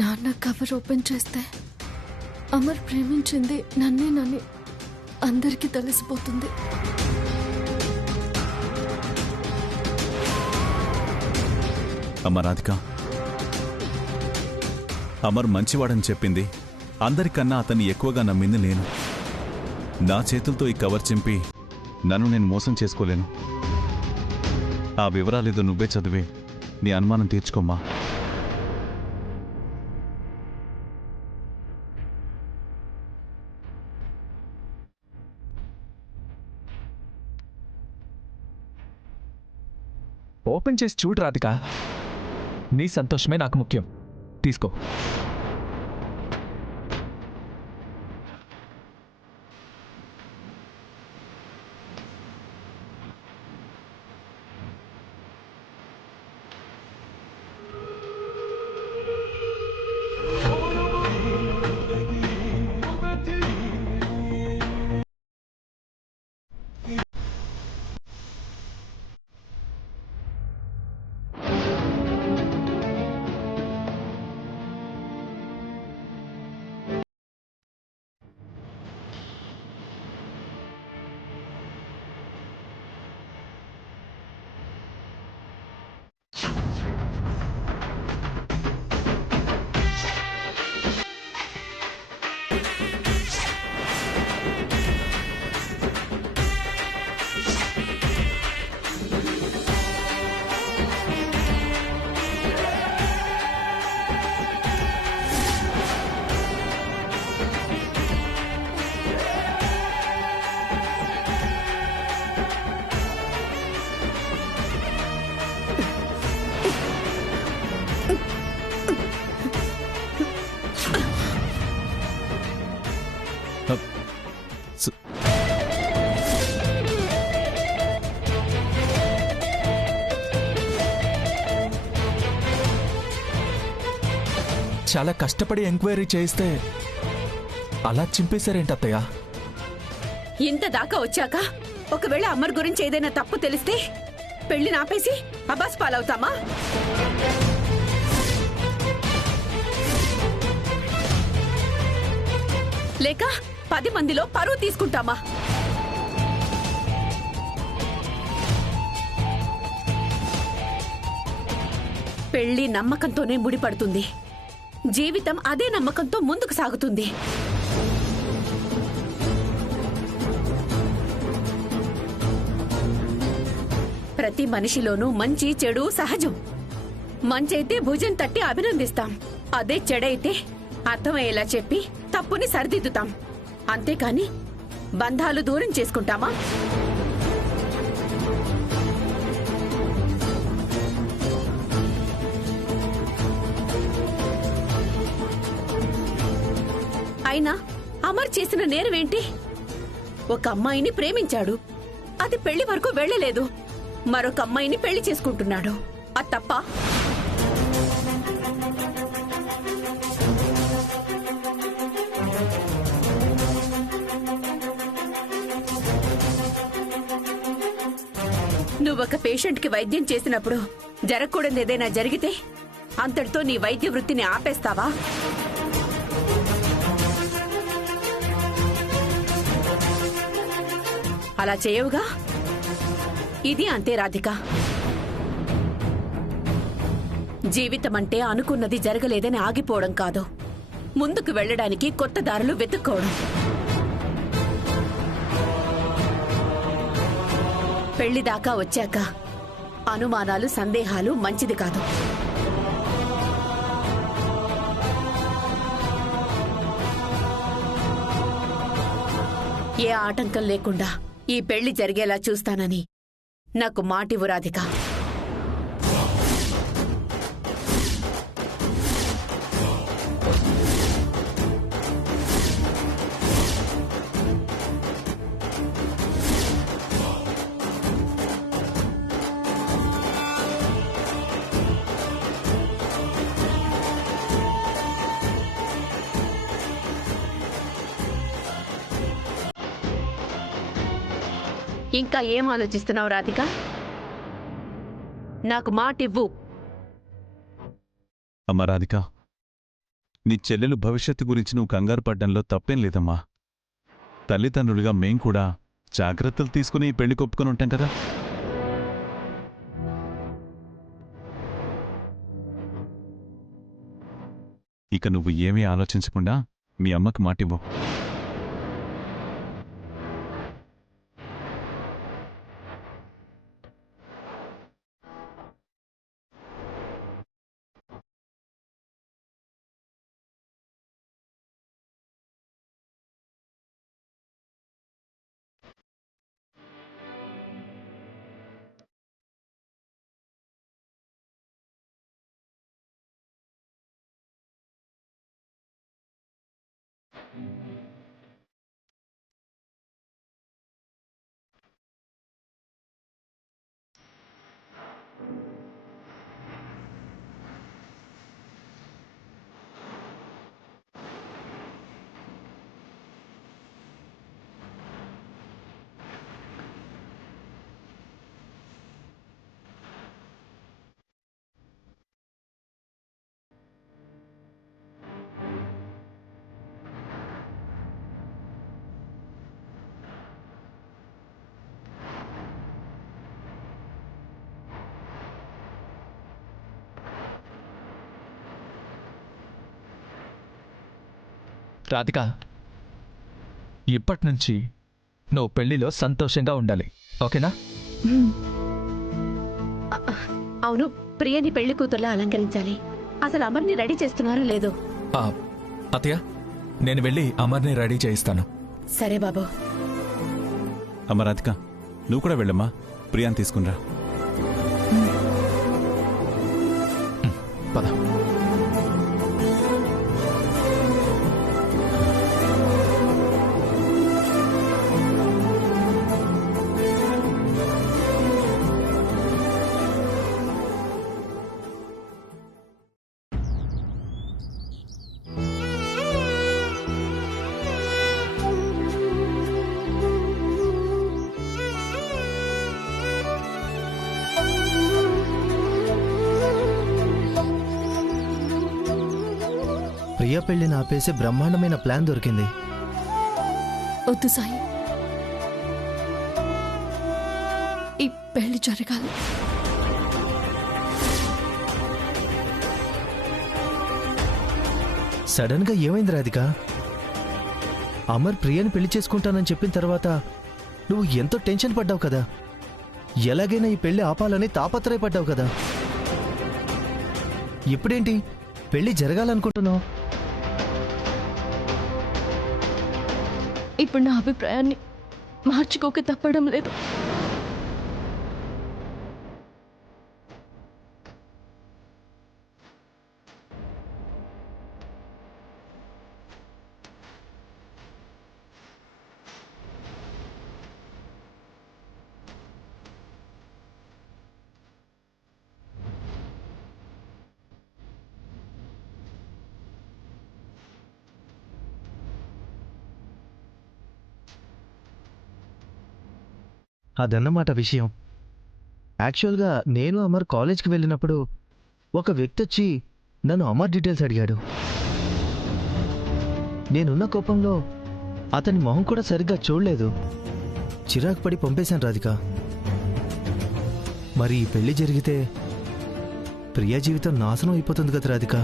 నాన్న cover open చేస్తే అమర్ ప్రేమించింది నన్నేనని అందరికీ తెలిసిపోతుంది. అమ్మ రాధిక, అమర్ మంచివాడని చెప్పింది, అందరికన్నా అతన్ని ఎక్కువగా నమ్మింది నేను. నా చేతులతో ఈ కవర్ చింపి నన్ను నేను మోసం చేసుకోలేను. ఆ వివరాలేదో నువ్వే చదివే నీ అనుమానం తీర్చుకోమ్మా. ఓపెన్ చేసి చూడు రాధిక, నీ సంతోషమే నాకు ముఖ్యం. తీసుకో. చాలా కష్టపడి ఎంక్వైరీ చేయిస్తే అలా చింపేశారేంటి అత్తయ్య? ఇంత దాకా వచ్చాక ఒకవేళ అమర్ గురించి ఏదైనా తప్పు తెలిస్తే పెళ్లి నాపేసి అబాస్ పాలవుతామా? లేక 10 మందిలో పరువు తీసుకుంటామా? పెళ్లి నమ్మకంతోనే ముడిపడుతుంది. జీవితం అదే నమ్మకంతో ముందుకు సాగుతుంది. ప్రతి మనిషిలోనూ మంచి చెడు సహజం. మంచైతే భుజం తట్టి అభినందిస్తాం, అదే చెడైతే అర్థమయ్యేలా చెప్పి తప్పుని సరిదిద్దుతాం. అంతేకాని బంధాలు దూరం చేసుకుంటామా? అయినా అమర్ చేసిన నేరమేంటి? ఒక అమ్మాయిని ప్రేమించాడు, అది పెళ్లి వరకు వెళ్లలేదు. మరొక అమ్మాయిని పెళ్లి చేసుకుంటున్నాడు, అది తప్ప? నువ్వొక పేషెంట్ కి వైద్యం చేసినప్పుడు జరగకూడదు ఏదైనా జరిగితే అంతటితో నీ వైద్య వృత్తిని ఆపేస్తావా? అలా చేయవుగా. ఇది అంతే రాధిక. జీవితం అంటే అనుకున్నది జరగలేదని ఆగిపోవడం కాదు, ముందుకు వెళ్లడానికి కొత్త దారులు వెతుక్కోవడం. పెళ్లి దాకా వచ్చాక అనుమానాలు, సందేహాలు మంచిది కాదు. ఏ ఆటంకం లేకుండా ఈ పెళ్లి జరిగేలా చూస్తానని నాకు మాటివ్వు రాధిక. ఇంకా ఏం ఆలోచిస్తున్నావు రాధిక? నాకు మాటివ్వు. అమ్మ రాధిక, నీ చెల్లెలు భవిష్యత్తు గురించి నువ్వు కంగారు పడ్డంలో తప్పేం లేదమ్మా. తల్లిదండ్రులుగా మేం కూడా జాగ్రత్తలు తీసుకుని ఈ పెళ్లి కొప్పుకొని ఉంటాం కదా. ఇక నువ్వు ఏమీ ఆలోచించకుండా మీ అమ్మకి మాటివ్వు. రాధిక, ఇప్పటి నుంచి నువ్వు పెళ్లిలో సంతోషంగా ఉండాలి, ఓకేనా? అవును, ప్రియని పెళ్లి కూతుర్లా అలంకరించాలి. అసలు అమర్ని రెడీ చేస్తున్నారో లేదో? అత్తయ్య, నేను వెళ్ళి అమర్ని రెడీ చేయిస్తాను. సరే బాబు. అమ్మ రాధిక, నువ్వు కూడా వెళ్ళమ్మా, ప్రియాని తీసుకునిరా. పద. ప్రియ పెళ్లిని ఆపేసే బ్రహ్మాండమైన ప్లాన్ దొరికింది. వద్దు సాయి, ఈ పెళ్లి జరగాలి. సడన్ గా ఏమైంది రాధిక? అమర్ ప్రియని పెళ్లి చేసుకుంటానని చెప్పిన తర్వాత నువ్వు ఎంతో టెన్షన్ పడ్డావు కదా. ఎలాగైనా ఈ పెళ్లి ఆపాలని తాపత్రయపడ్డావు కదా. ఇప్పుడేంటి పెళ్లి జరగాలనుకుంటున్నావు? ఇప్పుడు నా అభిప్రాయాన్ని మార్చుకోక తప్పడం లేదు. అదన్నమాట విషయం. యాక్చువల్గా నేను అమర్ కాలేజ్కి వెళ్ళినప్పుడు ఒక వ్యక్తి వచ్చి నన్ను అమర్ డీటెయిల్స్ అడిగాడు. నేనున్న కోపంలో అతని మొహం కూడా సరిగ్గా చూడలేదు. చిరాకు పడి పంపేశాను రాధిక. మరి ఈ పెళ్లి జరిగితే ప్రియా జీవితం నాశనం అయిపోతుంది కదా రాధిక.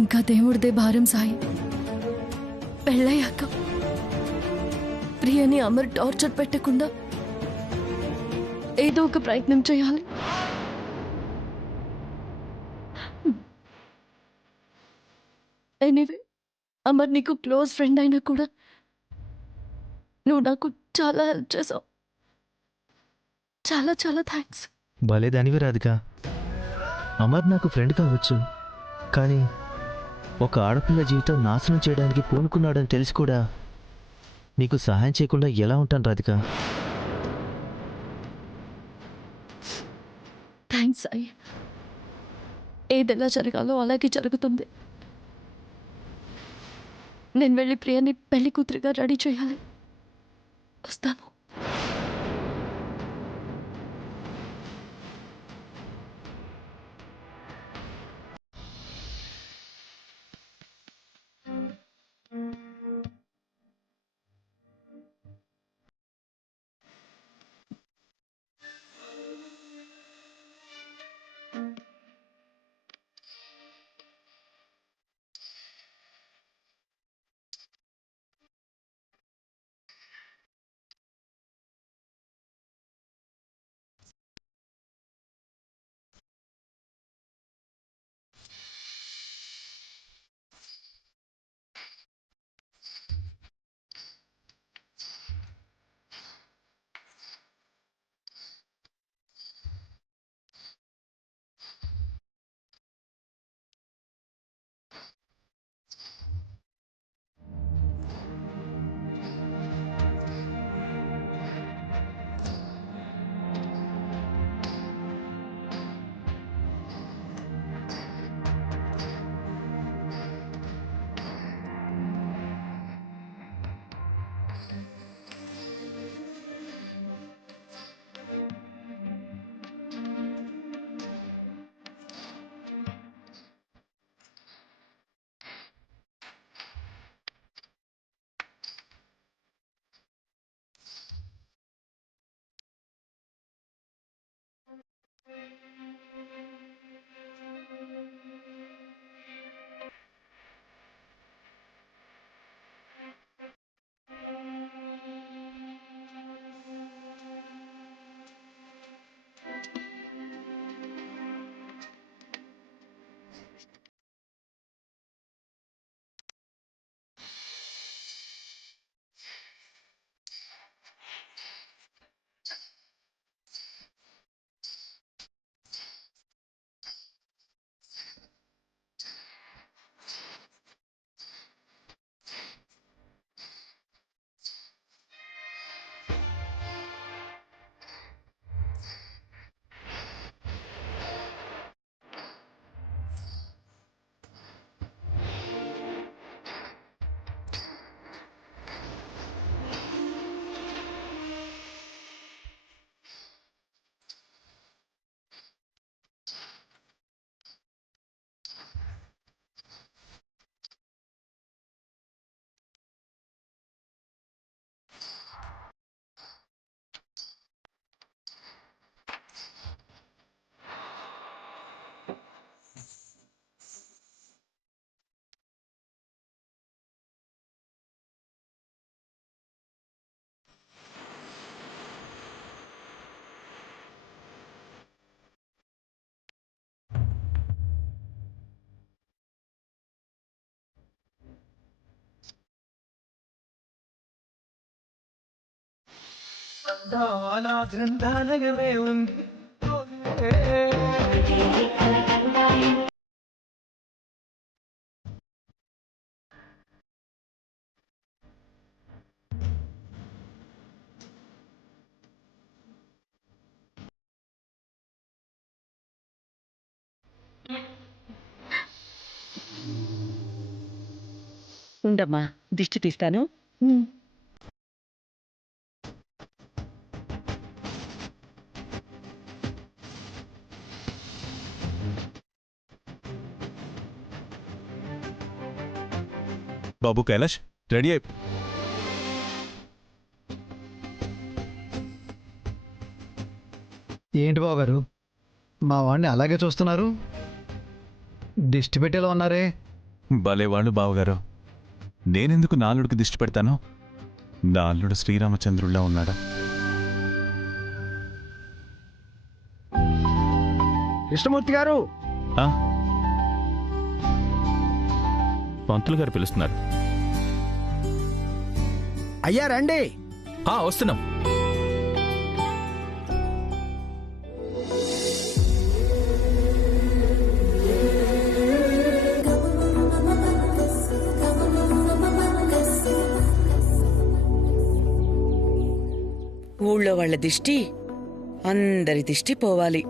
ఇంకా దేవుడిదే భారం సాయి. పెళ్ళయ్యాక ప్రియని అమర్ టార్చర్ పెట్టకుండా ఏదో ఒక ప్రయత్నం చేయాలి. ఎనీవే, అమర్ నీకు క్లోజ్ ఫ్రెండ్ అయినా కూడా నువ్వు నాకు చాలా హెల్ప్ చేసావు. చాలా చాలా థ్యాంక్స్. భలేదానివి రాధిక. అమర్ నాకు ఫ్రెండ్ కావచ్చు, కానీ ఒక ఆడపిల్ల జీవితం నాశనం చేయడానికి పూనుకున్నాడని తెలిసి కూడా నీకు సహాయం చేయకుండా ఎలా ఉంటాను రాధిక? థ్యాంక్స్ సాయి. ఏదెలా జరగాలో అలాగే జరుగుతుంది. నేను వెళ్ళి ప్రియని పెళ్లి కూతురిగా రెడీ చేయాలి. వస్తాను. ఉండమ్మా, దిష్టి తీస్తాను. బాబు కైలాష్ రెడీ అయి ఏంటి బావగారు మా వాడిని అలాగే చూస్తున్నారు? దిష్టి పెట్టేలా ఉన్నారే. భలేవాళ్ళు బావగారు. నేనెందుకు నా అల్లుడికి దిష్టి పెడతాను? నా అల్లుడు శ్రీరామచంద్రుడిలా ఉన్నాడా? కృష్ణమూర్తి గారు, ఆ? పంతులు గారు పిలుస్తున్నారు. అయ్యా రండి. వస్తున్నాం. ఊళ్ళో వాళ్ళ దిష్టి అందరి దిష్టి పోవాలి.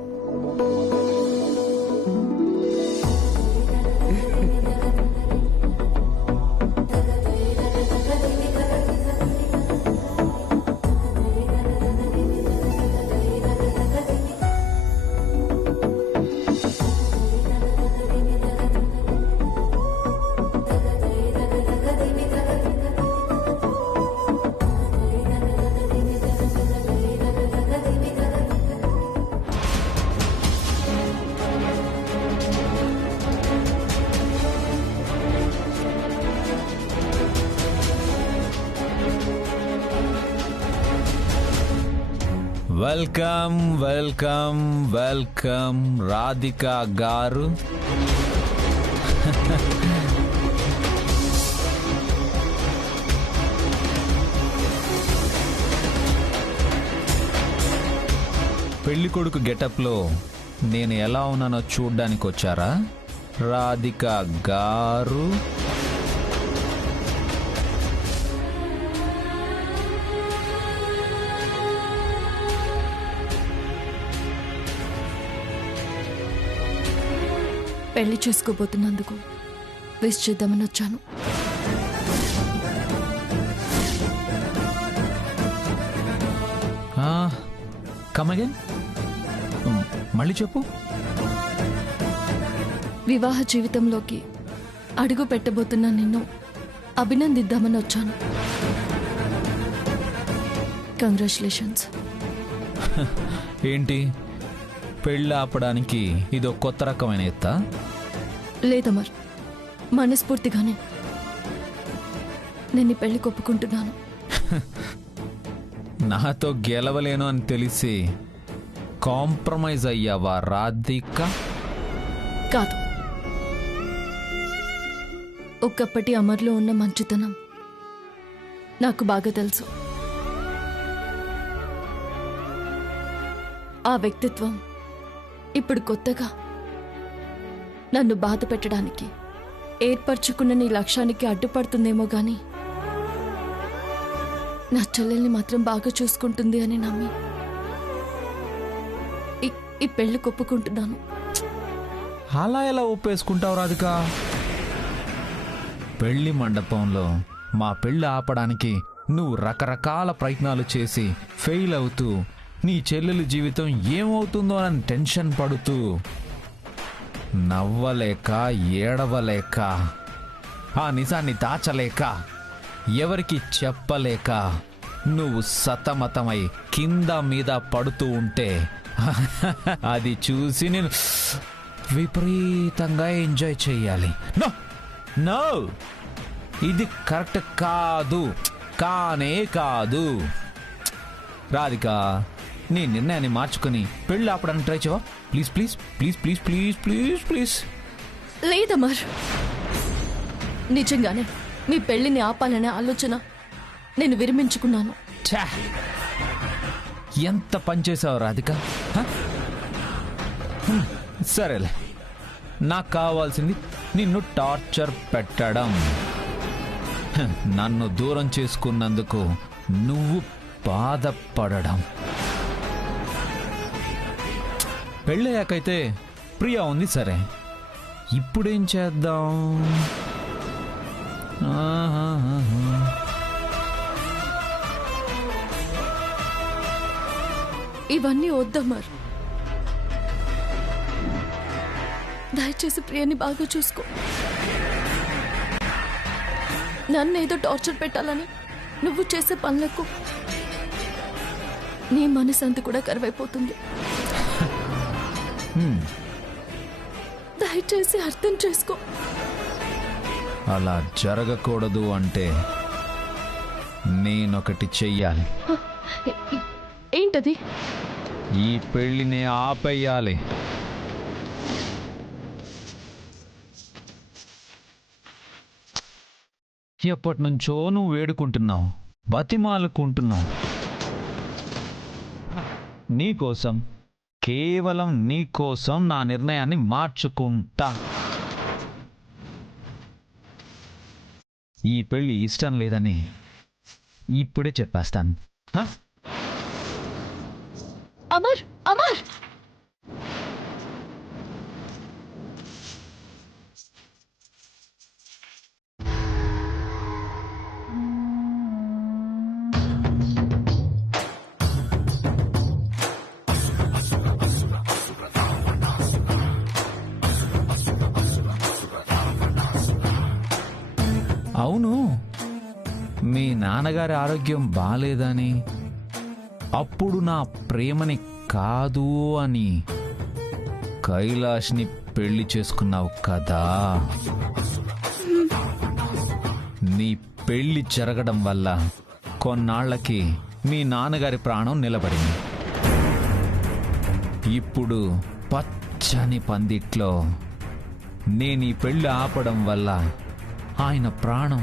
వెల్కమ్ వెల్కమ్ వెల్కమ్ రాధిక గారు. పెళ్లి కొడుకు గెటప్లో నేను ఎలా ఉన్నానో చూడ్డానికి వచ్చారా రాధిక గారు? పెళ్లి చేసుకోబోతున్నందుకు విష్ చేద్దామని వచ్చాను. కమ్ అగైన్, మళ్ళీ చెప్పు. వివాహ జీవితంలోకి అడుగు పెట్టబోతున్న నిన్ను అభినందిద్దామని వచ్చాను. కంగ్రాచులేషన్స్. ఏంటి, పెళ్ళి ఆపడానికి ఇదో కొత్త రకమైన ఎత్తా? లేదమర్, మనస్ఫూర్తిగానే నేను ఈ పెళ్లికి ఒప్పుకుంటున్నాను. నాతో గెలవలేను అని తెలిసి కాంప్రమైజ్ అయ్యావా రాధిక? కాదు, ఒకప్పటి అమర్లో ఉన్న మంచితనం నాకు బాగా తెలుసు. ఆ వ్యక్తిత్వం ఇప్పుడు కొత్తగా నన్ను బాధ పెట్టడానికి ఏర్పరచుకున్న నీ లక్ష్యానికి అడ్డుపడుతుందేమో గాని నా చెల్లెల్ని మాత్రం బాగా చూసుకుంటుంది అని నమ్మి ఈ పెళ్లి ఒప్పుకుంటున్నాను. అలా ఎలా ఒప్పేసుకుంటావు రాధిక? పెళ్లి మండపంలో మా పెళ్లి ఆపడానికి నువ్వు రకరకాల ప్రయత్నాలు చేసి ఫెయిల్ అవుతూ నీ చెల్లెలి జీవితం ఏమవుతుందో అని టెన్షన్ పడుతూ నవ్వలేక ఏడవలేక ఆ నిజాన్ని దాచలేక ఎవరికి చెప్పలేక నువ్వు సతమతమై కింద మీద పడుతూ ఉంటే అది చూసి నేను విపరీతంగా ఎంజాయ్ చెయ్యాలి. నో నో, ఇది కరెక్ట్ కాదు, కానే కాదు. రాధిక, నీ నిర్ణయాన్ని మార్చుకొని పెళ్ళి ఆపడానికి ట్రై చేయవా? Please please please please please please please. లేదమర్, నిజంగానే మీ పెళ్లిని ఆపాలనే ఆలోచన నేను విరమించుకున్నాను. ఛా, ఎంత పనిచేసావు రాధిక, హ? సరేలే, నాకు కావాల్సింది నిన్ను టార్చర్ పెట్టడం. నన్ను దూరం చేసుకున్నందుకు నువ్వు బాధపడడం. పెళ్ళయ్యాకైతే ప్రియా ఉంది, సరే, ఇప్పుడేం చేద్దాం? ఇవన్నీ వద్దమ్మారు. దయచేసి ప్రియని బాగా చూసుకో. నన్ను ఏదో టార్చర్ పెట్టాలని నువ్వు చేసే పనులకు నీ మనసంతా కూడా కరువైపోతుంది. దయచేసి అర్థం చేసుకో. అలా జరగకూడదు అంటే నేనొకటి చెయ్యాలి. ఏంటది? ఈ పెళ్లిని ఆపేయాలి. ఎప్పటి నుంచో నువ్వు వేడుకుంటున్నావు, బతిమాలుకుంటున్నావు. నీకోసం, కేవలం నీకోసం నా నిర్ణయాన్ని మార్చుకుంటా. ఈ పెళ్లి ఇష్టం లేదని ఇప్పుడే చెప్పేస్తాను. అమర్, అమర్, అవును, మీ నాన్నగారి ఆరోగ్యం బాలేదని, అప్పుడు నా ప్రేమని కాదు అని కైలాష్ని పెళ్లి చేసుకున్నావు కదా. నీ పెళ్లి జరగడం వల్ల కొన్నాళ్లకి మీ నాన్నగారి ప్రాణం నిలబడింది. ఇప్పుడు పచ్చని పందిట్లో నేను ఈ పెళ్లి ఆపడం వల్ల ఆయన ప్రాణం